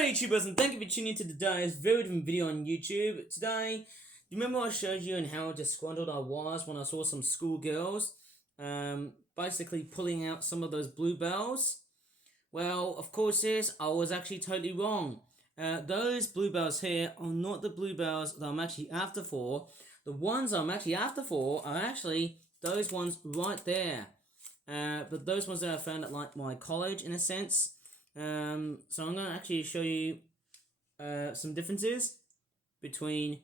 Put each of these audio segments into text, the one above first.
G'day YouTubers, and thank you for tuning in to today's very different video on YouTube. Today, you remember I showed you and how disgruntled I was when I saw some schoolgirls basically pulling out some of those bluebells? Well, of course yes, I was actually totally wrong. Those bluebells here are not the bluebells that I'm actually after for. The ones I'm actually after for are actually those ones right there. But those ones that I found at like my college in a sense. So I'm going to actually show you some differences between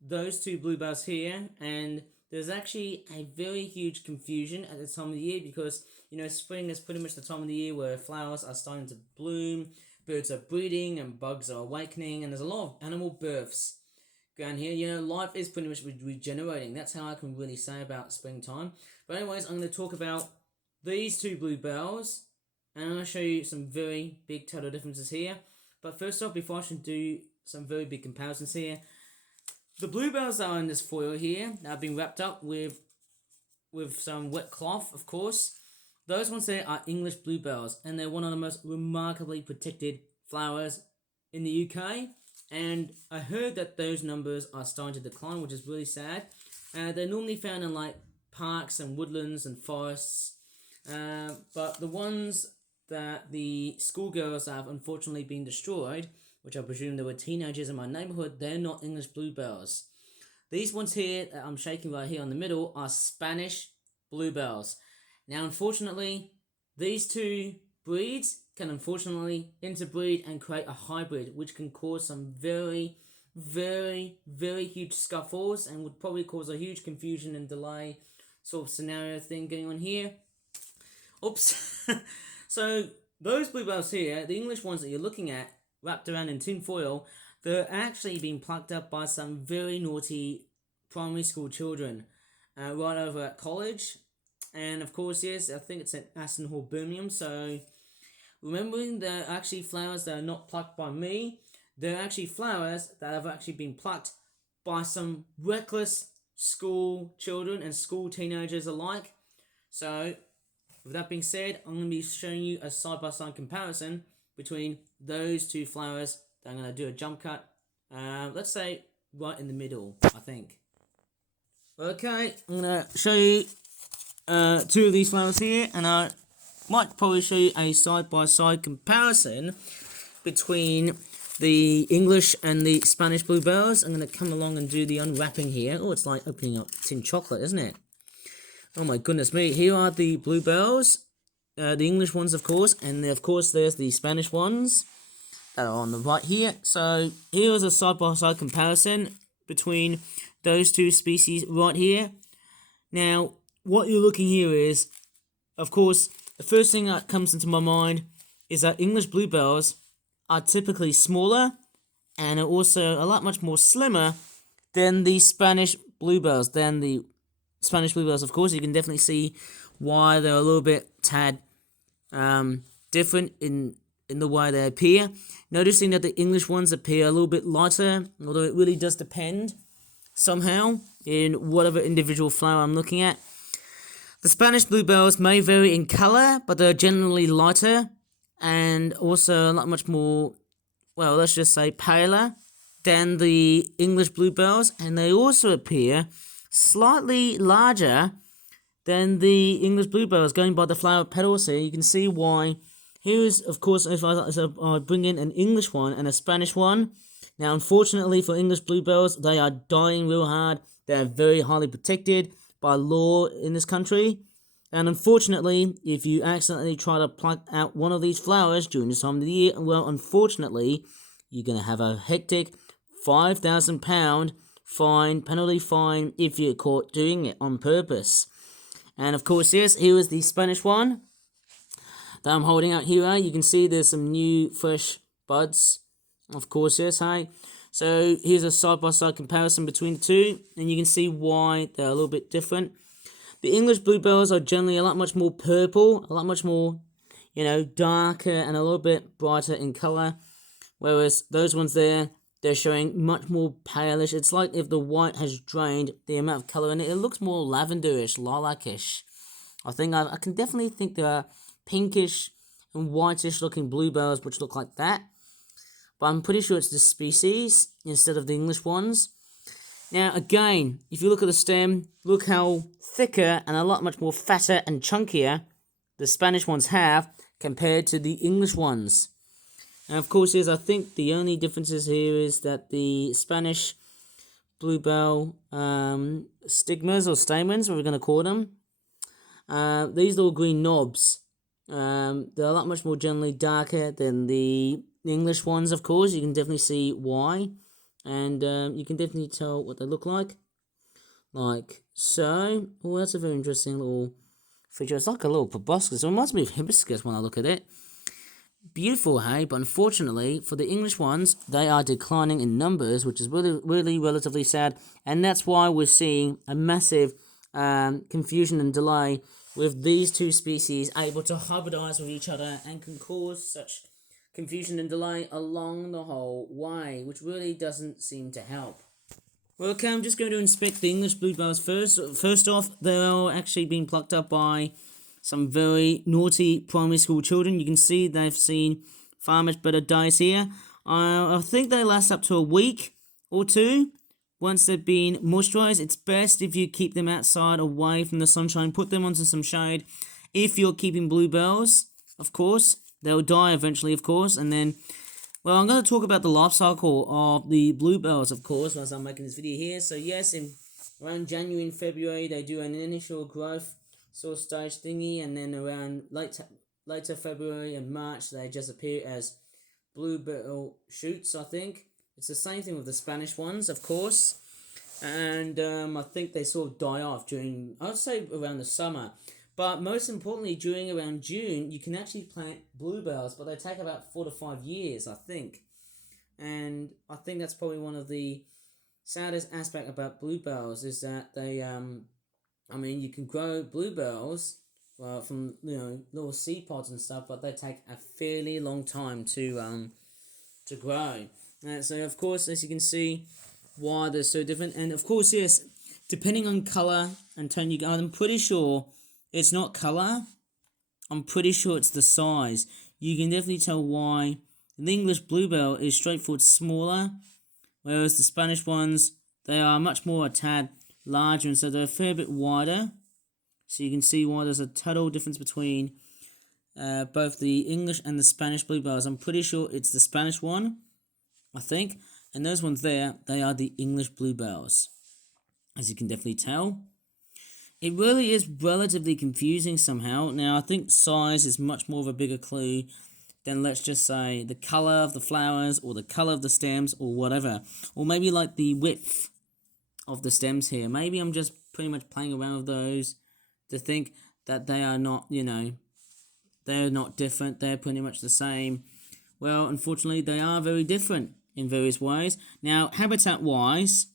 those two bluebells here, and there's actually a very huge confusion at this time of the year because, you know, spring is pretty much the time of the year where flowers are starting to bloom, birds are breeding, and bugs are awakening, and there's a lot of animal births going here. You know, life is pretty much regenerating. That's how I can really say about springtime. But anyways, I'm going to talk about these two bluebells, and I'm going to show you some very big total differences here. But first off, before I should do some very big comparisons here, the bluebells that are in this foil here, that have been wrapped up with some wet cloth, of course. Those ones there are English bluebells, and they're one of the most remarkably protected flowers in the UK. And I heard that those numbers are starting to decline, which is really sad. They're normally found in like parks and woodlands and forests. But the ones that the schoolgirls have unfortunately been destroyed, which I presume there were teenagers in my neighborhood, they're not English bluebells. These ones here that I'm shaking right here on the middle are Spanish bluebells. Now, unfortunately, these two breeds can unfortunately interbreed and create a hybrid, which can cause some very, very, very huge scuffles and would probably cause a huge confusion and delay sort of scenario thing going on here. Oops. So those bluebells here, the English ones that you're looking at, wrapped around in tin foil, they're actually being plucked up by some very naughty primary school children right over at college. And of course, yes, I think it's at Aston Hall, Birmingham. So remembering they're actually flowers that are not plucked by me, they're actually flowers that have actually been plucked by some reckless school children and school teenagers alike. So with that being said, I'm going to be showing you a side-by-side comparison between those two flowers that I'm going to do a jump cut. Let's say right in the middle, I think. Okay, I'm going to show you two of these flowers here, and I might probably show you a side-by-side comparison between the English and the Spanish bluebells. I'm going to come along and do the unwrapping here. Oh, it's like opening up tin chocolate, isn't it? Oh my goodness me, here are the bluebells, the English ones of course, and of course there's the Spanish ones that are on the right here. So here is a side-by-side comparison between those two species right here. Now, what you're looking here is, of course, the first thing that comes into my mind is that English bluebells are typically smaller and are also a lot much more slimmer than the Spanish bluebells, of course. You can definitely see why they're a little bit tad different in the way they appear. Noticing that the English ones appear a little bit lighter, although it really does depend somehow in whatever individual flower I'm looking at. The Spanish bluebells may vary in colour, but they're generally lighter and also a lot much more, well, let's just say paler than the English bluebells, and they also appear slightly larger than the English bluebells. Going by the flower petals here, you can see why. Here is, of course, if I bring in an English one and a Spanish one. Now, unfortunately for English bluebells, they are dying real hard. They are very highly protected by law in this country. And unfortunately, if you accidentally try to pluck out one of these flowers during this time of the year, well, unfortunately, you're going to have a hectic £5,000 penalty fine if you're caught doing it on purpose. And of course, yes, here is the Spanish one that I'm holding out here. You can see there's some new fresh buds. Of course, yes, hey. So here's a side-by-side comparison between the two, and you can see why they're a little bit different. The English bluebells are generally a lot much more purple, a lot much more, you know, darker and a little bit brighter in colour, whereas those ones there, they're showing much more palish. It's like if the white has drained the amount of colour in it. It looks more lavenderish, lilac-ish. I can definitely think there are pinkish and whitish looking bluebells which look like that. but I'm pretty sure it's the species instead of the English ones. Now, again, if you look at the stem, look how thicker and a lot much more fatter and chunkier the Spanish ones have compared to the English ones. And of course, I think the only differences here is that the Spanish bluebell stigmas or stamens, what we're going to call them, these little green knobs, they're a lot much more generally darker than the English ones, of course. You can definitely see why. And you can definitely tell what they look like. Like so. Oh, that's a very interesting little feature. It's like a little proboscis. It reminds me of hibiscus when I look at it. Beautiful, hey? But unfortunately, for the English ones, they are declining in numbers, which is really relatively sad. And that's why we're seeing a massive confusion and delay with these two species able to hybridize with each other and can cause such confusion and delay along the whole way, which really doesn't seem to help. Well, okay, I'm just going to inspect the English bluebells first. First off, they're actually being plucked up by some very naughty primary school children. You can see they've seen far much better days here. I think they last up to a week or two. Once they've been moisturized, it's best if you keep them outside away from the sunshine. Put them onto some shade. If you're keeping bluebells, of course, they'll die eventually, of course. And then, well, I'm going to talk about the life cycle of the bluebells, of course, as I'm making this video here. So yes, in around January and February, they do an initial growth sort of stage thingy, and then around later February and March, they just appear as bluebell shoots, I think. It's the same thing with the Spanish ones, of course. And I think they sort of die off during, I'd say around the summer. But most importantly, during around June, you can actually plant bluebells, but they take about 4 to 5 years, I think. And I think that's probably one of the saddest aspect about bluebells is that they, you can grow bluebells from, little seed pods and stuff, but they take a fairly long time to grow. So, of course, as you can see, why they're so different. And, of course, yes, depending on colour and tone you go, I'm pretty sure it's not colour. I'm pretty sure it's the size. You can definitely tell why the English bluebell is straightforward smaller, whereas the Spanish ones, they are much more a tad larger, and so they're a fair bit wider. So you can see why there's a total difference between both the English and the Spanish bluebells. I'm pretty sure it's the Spanish one, I think. And those ones there, they are the English bluebells, as you can definitely tell. It really is relatively confusing somehow. Now, I think size is much more of a bigger clue than, let's just say, the colour of the flowers or the colour of the stems or whatever. Or maybe like the width of the stems here. Maybe I'm just pretty much playing around with those to think that they are not, they're not different. They're pretty much the same. Well, unfortunately, they are very different in various ways. Now, habitat-wise,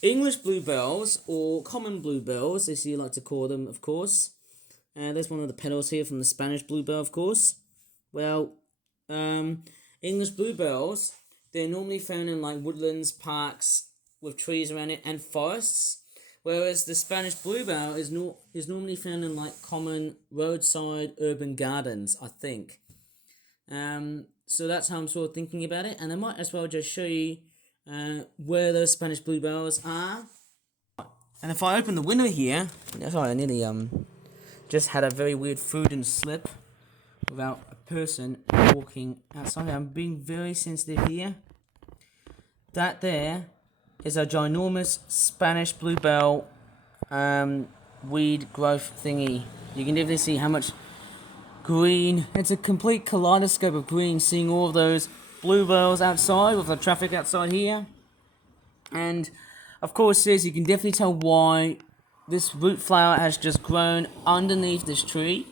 English bluebells, or common bluebells, as you like to call them, of course. There's one of the petals here from the Spanish bluebell, of course. Well, English bluebells, they're normally found in like woodlands, parks with trees around it, and forests. Whereas the Spanish bluebell is normally found in like common roadside urban gardens, I think. So that's how I'm sort of thinking about it, and I might as well just show you where those Spanish bluebells are. And if I open the window here, sorry, I nearly just had a very weird food and slip without a person walking outside. I'm being very sensitive here. That there is a ginormous Spanish bluebell weed growth thingy. You can definitely see how much green. It's a complete kaleidoscope of green, seeing all of those bluebells outside with the traffic outside here. And of course, yes, you can definitely tell why this root flower has just grown underneath this tree,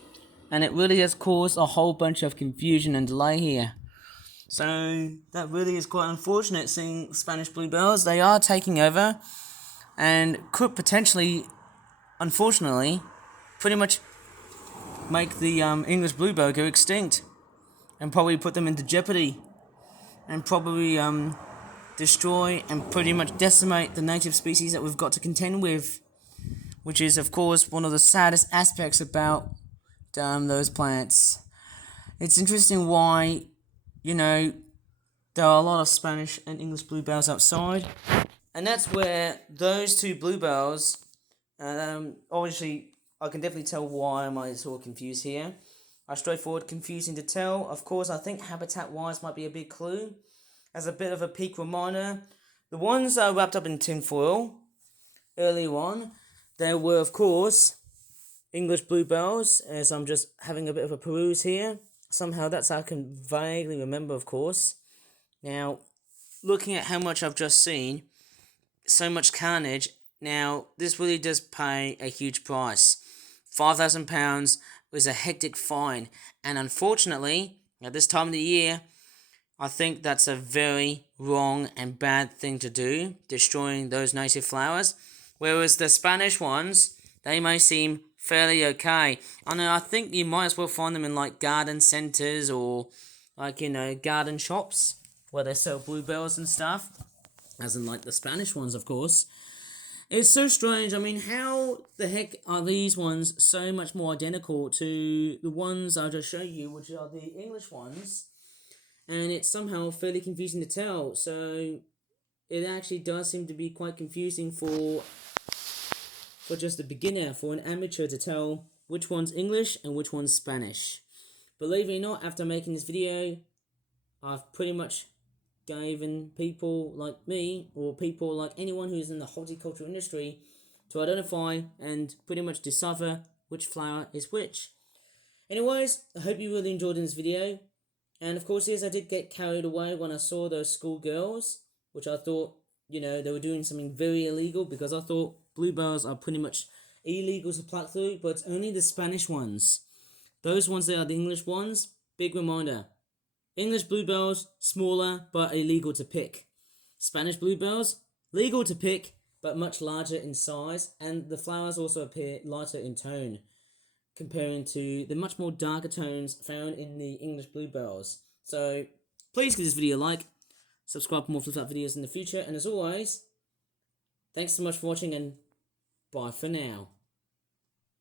and it really has caused a whole bunch of confusion and delay here. So that really is quite unfortunate, seeing Spanish bluebells. They are taking over and could potentially, unfortunately, pretty much make the English bluebell go extinct and probably put them into jeopardy and probably destroy and pretty much decimate the native species that we've got to contend with, which is, of course, one of the saddest aspects about those plants. It's interesting why, there are a lot of Spanish and English bluebells outside. And that's where those two bluebells, obviously, I can definitely tell why am I sort of confused here. Are straightforward, confusing to tell. Of course, I think habitat-wise might be a big clue. As a bit of a peak reminder, the ones that are wrapped up in tinfoil early on, there were, of course, English bluebells, as I'm just having a bit of a peruse here. Somehow that's how I can vaguely remember, of course. Now, looking at how much I've just seen, so much carnage, now this really does pay a huge price. £5,000 was a hectic fine, and unfortunately, at this time of the year, I think that's a very wrong and bad thing to do, destroying those native flowers. Whereas the Spanish ones, they may seem fairly okay. I think you might as well find them in like garden centres or like, garden shops where they sell bluebells and stuff. As in like the Spanish ones, of course. It's so strange. I mean, how the heck are these ones so much more identical to the ones I'll just show you, which are the English ones? And it's somehow fairly confusing to tell. So it actually does seem to be quite confusing for just a beginner, for an amateur to tell which one's English and which one's Spanish. Believe it or not, after making this video, I've pretty much given people like me, or people like anyone who's in the horticultural industry, to identify and pretty much decipher which flower is which. Anyways, I hope you really enjoyed this video. And of course, yes, I did get carried away when I saw those schoolgirls, which I thought, they were doing something very illegal, because I thought bluebells are pretty much illegal to pluck through, but it's only the Spanish ones. Those ones that are the English ones, big reminder. English bluebells, smaller but illegal to pick. Spanish bluebells, legal to pick but much larger in size, and the flowers also appear lighter in tone, comparing to the much more darker tones found in the English bluebells. So, please give this video a like, subscribe for more flip-flop videos in the future, and as always, thanks so much for watching, and bye for now.